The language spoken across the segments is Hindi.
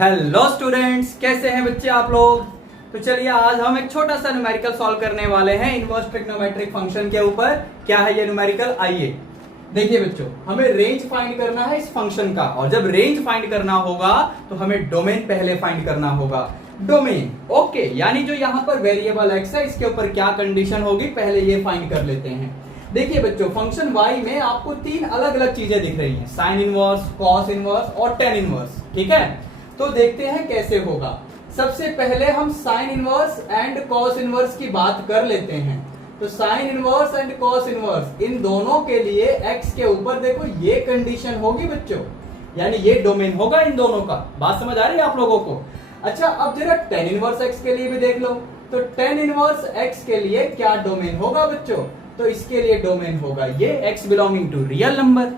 हेलो स्टूडेंट्स, कैसे हैं बच्चे आप लोग। तो चलिए आज हम एक छोटा सा न्यूमेरिकल सॉल्व करने वाले हैं इनवर्स ट्रिग्नोमेट्रिक फंक्शन के ऊपर। क्या है ये न्यूमेरिकल, आइए देखिए बच्चों, हमें रेंज फाइंड करना है इस फंक्शन का, और जब रेंज फाइंड करना होगा तो हमें डोमेन पहले फाइंड करना होगा। डोमेन ओके, यानी जो यहाँ पर वेरिएबल एक्स है इसके ऊपर क्या कंडीशन होगी पहले ये फाइंड कर लेते हैं। देखिए बच्चों, फंक्शन y में आपको तीन अलग अलग चीजें दिख रही हैं, साइन इनवर्स, कॉस इनवर्स और टेन इनवर्स। ठीक है, तो देखते हैं कैसे होगा। सबसे पहले हम sine inverse and cos inverse की बात कर लेते हैं। तो sine inverse and cos inverse इन दोनों के लिए x के ऊपर देखो ये कंडीशन होगी बच्चों, यानी ये डोमेन होगा इन दोनों का। बात समझ आ रही है आप लोगों को। अच्छा, अब जरा टेन इनवर्स x के लिए भी देख लो। तो टेन इनवर्स x के लिए क्या डोमेन होगा बच्चों, तो इसके लिए डोमेन होगा ये x belonging to real number.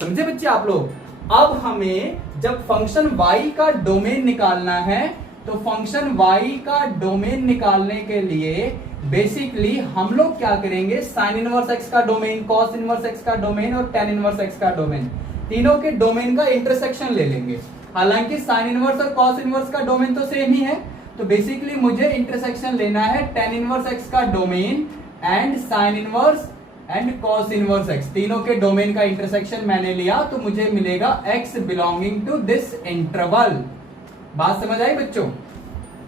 समझे बच्चे आप लोग। अब हमें जब फंक्शन y का डोमेन निकालना है, तो फंक्शन y का डोमेन निकालने के लिए बेसिकली हम लोग क्या करेंगे, साइन इनवर्स x का डोमेन, कॉस इनवर्स x का डोमेन और टेन इनवर्स x का डोमेन, तीनों के डोमेन का इंटरसेक्शन ले लेंगे। हालांकि साइन इनवर्स और कॉस इनवर्स का डोमेन तो सेम ही है, तो बेसिकली मुझे इंटरसेक्शन लेना है टेन इनवर्स x का domain and sine inverse and cos inverse x, तीनों के डोमेन का इंटरसेक्शन मैंने लिया तो मुझे मिलेगा x belonging to this interval. बात समझ आई बच्चों।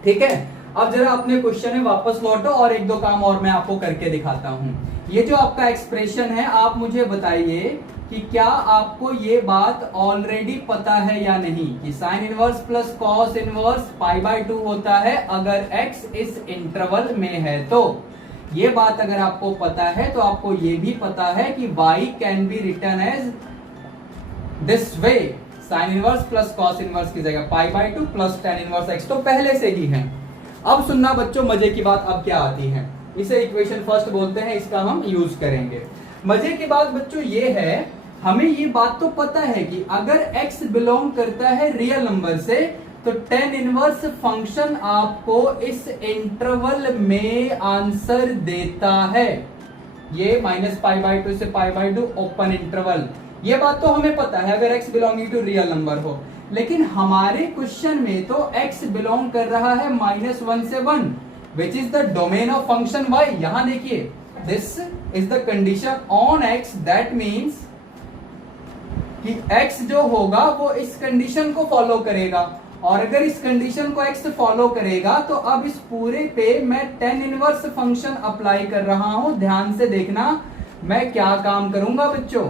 ठीक है, अब जरा अपने क्वेश्चन में वापस लौटो और एक दो काम और मैं आपको करके दिखाता हूं। ये जो आपका एक्सप्रेशन है, आप मुझे बताइए कि क्या आपको ये बात ऑलरेडी पता है या नहीं कि sine inverse plus cos inverse π/2 होता है अगर x इस इंटरवल में है। तो ये बात अगर आपको पता है तो आपको ये भी पता है कि y can be written as this way, sine inverse plus cos inverse की जगह π/2 प्लस टेन इनवर्स x, तो पहले से ही है। अब सुनना बच्चों, मजे की बात अब क्या आती है, इसे इक्वेशन फर्स्ट बोलते हैं, इसका हम यूज करेंगे। मजे की बात बच्चों ये है, हमें ये बात तो पता है कि अगर x बिलोंग करता है रियल नंबर से, तो टेन इनवर्स फंक्शन आपको इस इंटरवल में आंसर देता है। ये -π/2 से π/2 ओपन इंटरवल, ये बात तो हमें पता है अगर x belonging to real number हो। लेकिन हमारे क्वेश्चन में तो x बिलोंग कर रहा है -1 से 1, which is the domain of function y। यहां देखिए, this is the condition on x, that means कि x जो होगा वो इस कंडीशन को फॉलो करेगा, और अगर इस कंडीशन को x फॉलो करेगा तो अब इस पूरे पे मैं टेन इनवर्स फंक्शन अप्लाई कर रहा हूं। ध्यान से देखना मैं क्या काम करूंगा बच्चों,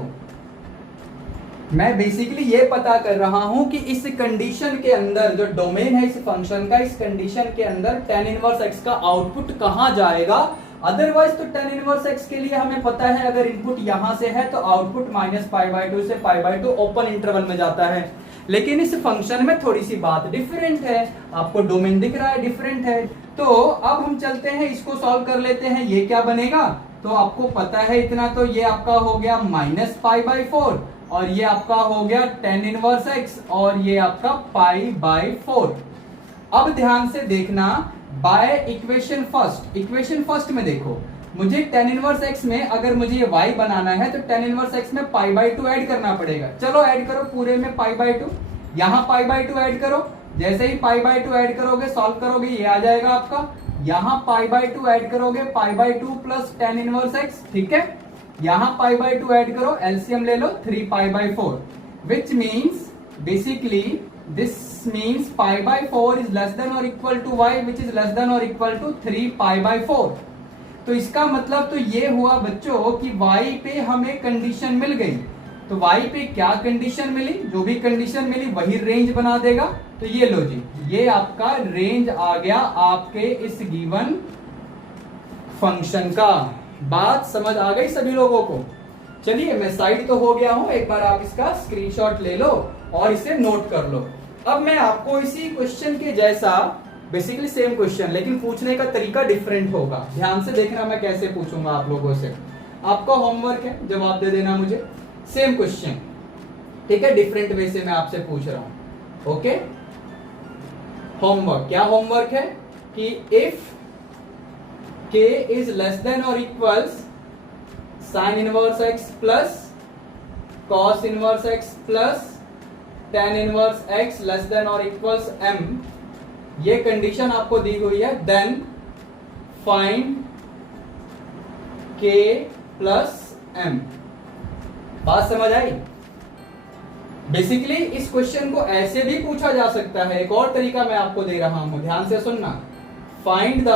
मैं बेसिकली ये पता कर रहा हूं कि इस कंडीशन के अंदर जो डोमेन है इस फंक्शन का, इस कंडीशन के अंदर टेन इनवर्स x का आउटपुट कहां जाएगा। अदरवाइज तो टेन इनवर्स x के लिए हमें पता है अगर इनपुट यहां से है तो आउटपुट -π/2 से π/2 ओपन इंटरवल में जाता है। लेकिन इस फंक्शन में थोड़ी सी बात डिफरेंट है, आपको डोमेन दिख रहा है डिफरेंट है। तो अब हम चलते हैं, इसको सॉल्व कर लेते हैं। ये क्या बनेगा, तो आपको पता है इतना, तो ये आपका हो गया -π/4 और ये आपका हो गया टेन इनवर्स x और ये आपका π/4। अब ध्यान से देखना, बाय इक्वेशन फर्स्ट में देखो, मुझे टेन इनवर्स x में अगर मुझे ये y बनाना है तो टेन इनवर्स x में π/2 ऐड करना पड़ेगा। चलो ऐड करो पूरे में π/2, यहाँ π/2 ऐड करो। जैसे ही π/2 ऐड करोगे, सॉल्व करोगे, ये आ जाएगा आपका। यहाँ π/2 ऐड करोगे, π/2 प्लस टेन इनवर्स x। ठीक है, यहाँ π/2 ऐड करो, एलसीएम ले लो, 3π/4, which means basically this means π/4 is less than और equal to y, which is less than और इक्वल टू 3π/4। तो इसका मतलब तो ये हुआ बच्चों कि y पे हमें कंडीशन मिल गई। तो y पे क्या कंडीशन मिली, जो भी कंडीशन मिली वही रेंज बना देगा। तो ये लो जी, ये आपका रेंज आ गया आपके इस गिवन फंक्शन का। बात समझ आ गई सभी लोगों को। चलिए मैं साइड तो हो गया हूं, एक बार आप इसका स्क्रीनशॉट ले लो और इसे नोट कर लो। अब मैं आपको इसी क्वेश्चन के जैसा, बेसिकली सेम क्वेश्चन, लेकिन पूछने का तरीका डिफरेंट होगा। ध्यान से देखना मैं कैसे पूछूंगा आप लोगों से। आपका होमवर्क है, जवाब दे देना मुझे। सेम क्वेश्चन, ठीक है, डिफरेंट वे से मैं आपसे पूछ रहा हूं। ओके, होमवर्क, क्या होमवर्क है कि if k is less than और equals sine inverse x plus cos inverse x plus tan inverse x less than और इक्वल्स m, ये कंडीशन आपको दी हुई है, then find k plus m। बात समझ आई? बेसिकली इस क्वेश्चन को ऐसे भी पूछा जा सकता है, एक और तरीका मैं आपको दे रहा हूं, ध्यान से सुनना। Find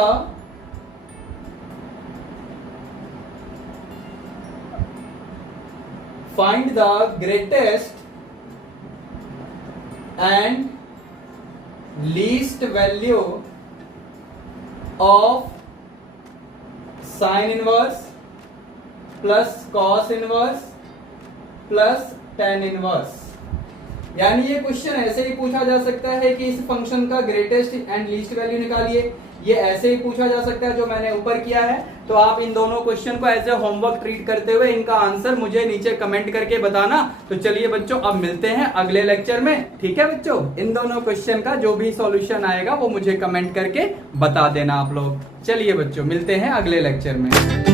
the greatest and least value of sine inverse plus cos inverse plus tan inverse. यानी ये क्वेश्चन ऐसे ही पूछा जा सकता है कि इस फंक्शन का ग्रेटेस्ट एंड लीस्ट वैल्यू निकालिए, ये ऐसे ही पूछा जा सकता है जो मैंने ऊपर किया है। तो आप इन दोनों क्वेश्चन को एज ए होमवर्क ट्रीट करते हुए इनका आंसर मुझे नीचे कमेंट करके बताना। तो चलिए बच्चों, अब मिलते हैं अगले लेक्चर में, ठीक है बच्चों? इन दोनों क्वेश्चन का जो भी सॉल्यूशन आएगा वो मुझे कमेंट करके बता देना आप लोग। चलिए बच्चों, मिलते हैं अगले लेक्चर में।